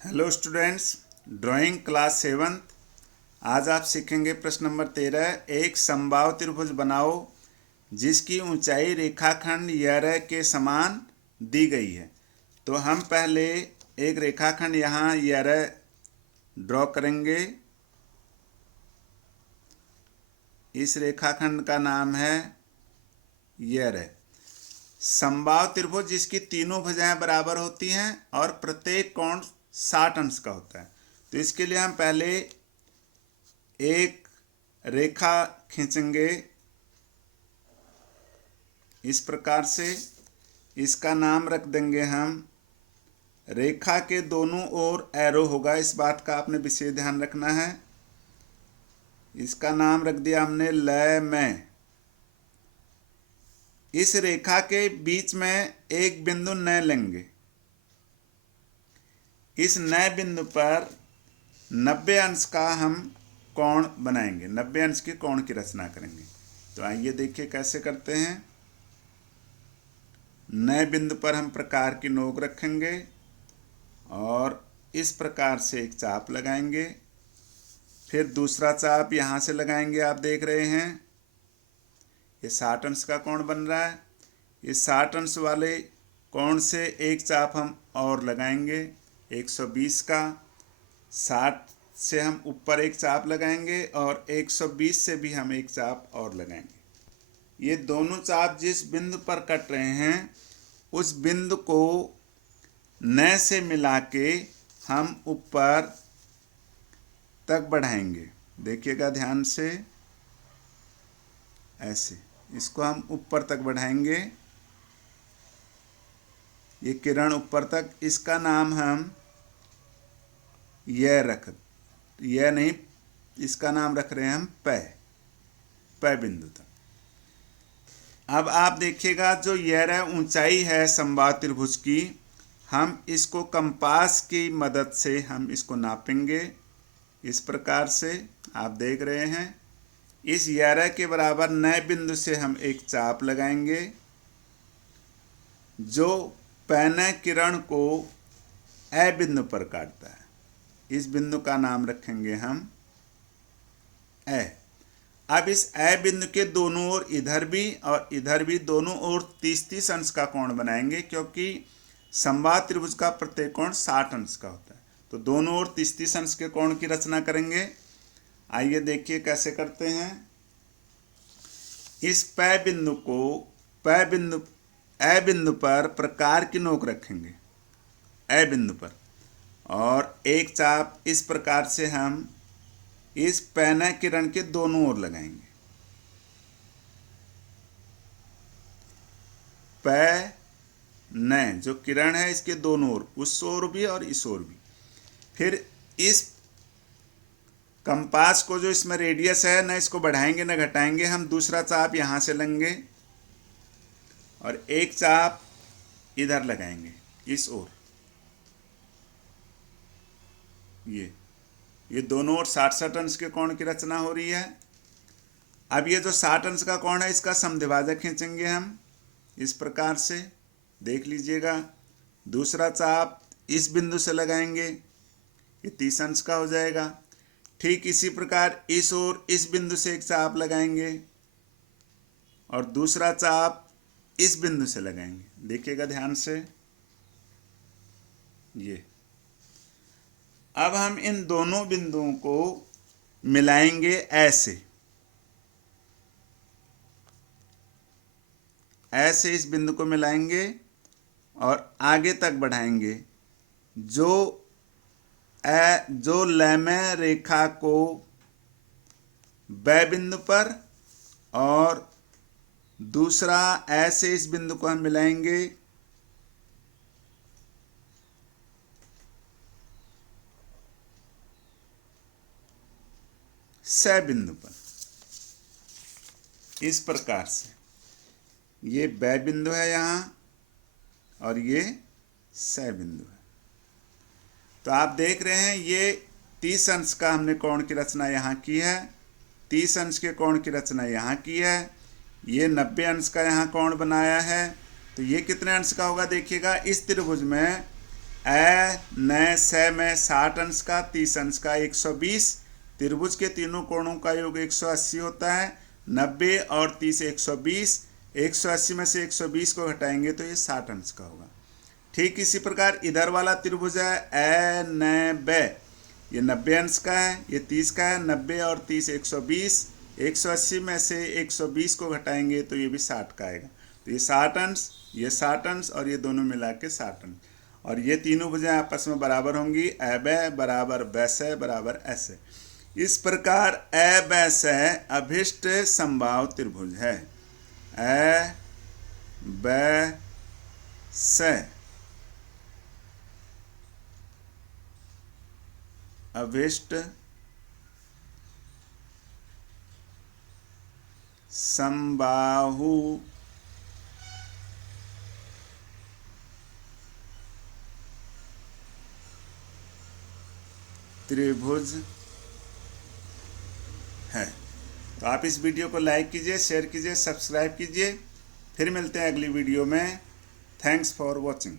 Hello students, drawing class seventh. आज आप सीखेंगे प्रश्न नंबर 13। एक समबाहु त्रिभुज बनाओ जिसकी ऊंचाई रेखाखंड यरय के समान दी गई है। तो हम पहले एक रेखाखंड यहाँ यरय ड्रॉ करेंगे। इस रेखाखंड का नाम है यरय। समबाहु त्रिभुज जिसकी तीनों भुजाएं बराबर होती हैं और प्रत्येक कोण 60 अंश का होता है। तो इसके लिए हम पहले एक रेखा खींचेंगे इस प्रकार से। इसका नाम रख देंगे हम, रेखा के दोनों ओर एरो होगा, इस बात का आपने विशेष ध्यान रखना है। इसका नाम रख दिया हमने लय में। इस रेखा के बीच में एक बिंदु न लेंगे। इस नए बिंदु पर 90 अंश का हम कोण बनाएंगे, 90 अंश के कोण की रचना करेंगे। तो आइए देखिए कैसे करते हैं। नए बिंदु पर हम प्रकार की नोक रखेंगे और इस प्रकार से एक चाप लगाएंगे। फिर दूसरा चाप यहाँ से लगाएंगे। आप देख रहे हैं ये 60 अंश का कोण बन रहा है। इस 60 अंश वाले कोण से एक चाप हम और लगाएंगे 120 का। 60 से हम ऊपर एक चाप लगाएंगे और 120 से भी हम एक चाप और लगाएंगे। ये दोनों चाप जिस बिंदु पर कट रहे हैं उस बिंदु को न से मिला के हम ऊपर तक बढ़ाएंगे। देखिएगा ध्यान से, ऐसे इसको हम ऊपर तक बढ़ाएंगे, ये किरण ऊपर तक। इसका नाम हम यह नहीं, इसका नाम रख रहे हैं हम पै बिंदु तक। अब आप देखिएगा जो यह ऊंचाई है समबाहु त्रिभुज की, हम इसको कंपास की मदद से हम इसको नापेंगे इस प्रकार से। आप देख रहे हैं इस यरय के बराबर नए बिंदु से हम एक चाप लगाएंगे जो पैने किरण को ए बिंदु पर काटता है। इस बिंदु का नाम रखेंगे हम ए। अब इस ए बिंदु के दोनों ओर इधर भी और इधर भी दोनों ओर 30-30 अंश का कोण बनाएंगे, क्योंकि समबाहु त्रिभुज का प्रत्येक कोण 60 अंश का होता है। तो दोनों ओर 30-30 अंश के कोण की रचना करेंगे। आइए देखिए कैसे करते हैं। इस पै बिंदु को ए बिंदु पर प्रकार की नोक रखेंगे ए बिंदु पर, और एक चाप इस प्रकार से हम इस पैना किरण के दोनों ओर लगाएंगे। पैन जो किरण है इसके दोनों ओर, उस ओर भी और इस ओर भी। फिर इस कंपास को जो इसमें रेडियस है, न इसको बढ़ाएंगे न घटाएंगे। हम दूसरा चाप यहाँ से लेंगे और एक चाप इधर लगाएंगे इस ओर। ये दोनों ओर 60-60 अंश के कोण की रचना हो रही है। अब ये जो 60 अंश का कोण है इसका समद्विभाजक खींचेंगे हम इस प्रकार से। देख लीजिएगा, दूसरा चाप इस बिंदु से लगाएंगे, ये 30 अंश का हो जाएगा। ठीक इसी प्रकार इस ओर इस बिंदु से एक चाप लगाएंगे और दूसरा चाप इस बिंदु से लगाएंगे। देखिएगा ध्यान से ये। अब हम इन दोनों बिंदुओं को मिलाएंगे ऐसे इस बिंदु को मिलाएंगे और आगे तक बढ़ाएंगे। जो लय रेखा को ब बिंदु पर और दूसरा ऐसे इस बिंदु को हम मिलाएंगे स बिंदु पर इस प्रकार से। ये ब बिंदु है यहाँ और ये स बिंदु है। तो आप देख रहे हैं ये 30 अंश का हमने कोण की रचना यहाँ की है, 30 अंश के कोण की रचना यहाँ की है। ये 90 अंश का यहाँ कोण बनाया है। तो ये कितने अंश का होगा देखिएगा। इस त्रिभुज में न स में 60 अंश का, 30 अंश का 120। त्रिभुज के तीनों कोणों का योग 180 होता है। 90 और 30 120। 180 में से 120 को घटाएंगे तो ये 60 अंश का होगा। ठीक इसी प्रकार इधर वाला त्रिभुज है न ब, ये 90 अंश का है, ये 30 का है। 90 और 30 120। 180 में से 120 को घटाएंगे तो ये भी 60 का आएगा। तो ये 60 अंश, ये 60 अंश और ये दोनों मिला के 60 अंश। और ये तीनों भुजाएं आपस में बराबर होंगी। अब बराबर बस बराबर ऐसे। इस प्रकार अबस अभिष्ट समबाहु त्रिभुज है। अबस अभिष्ट समबाहु त्रिभुज है। तो आप इस वीडियो को लाइक कीजिए, शेयर कीजिए, सब्सक्राइब कीजिए। फिर मिलते हैं अगली वीडियो में। Thanks for watching.